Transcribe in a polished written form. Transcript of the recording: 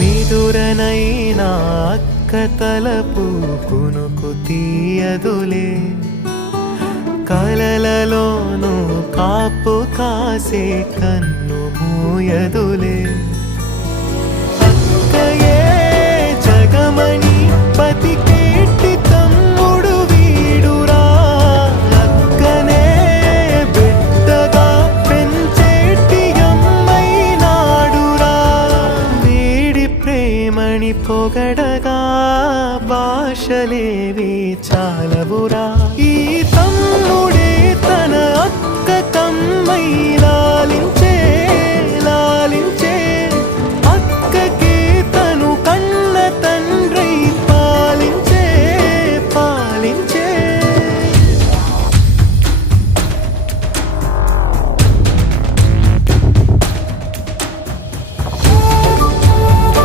నిదురనైనా అక్క తలపు కునుకు తీయదులే, కలలలోనూ కాపు కాసే కన్ను మూయదులే. అక్కయే జగమణి బతికేటి తమ్ముడు వీడురా, అక్కనే బిడ్డగా పెంచేటి అమ్మైనాడురా. వీడి ప్రేమని పొగడగా భాషలేవి చాలవురా. ఈ తమ్ముడే తన అక్క కమ్మై లాలించ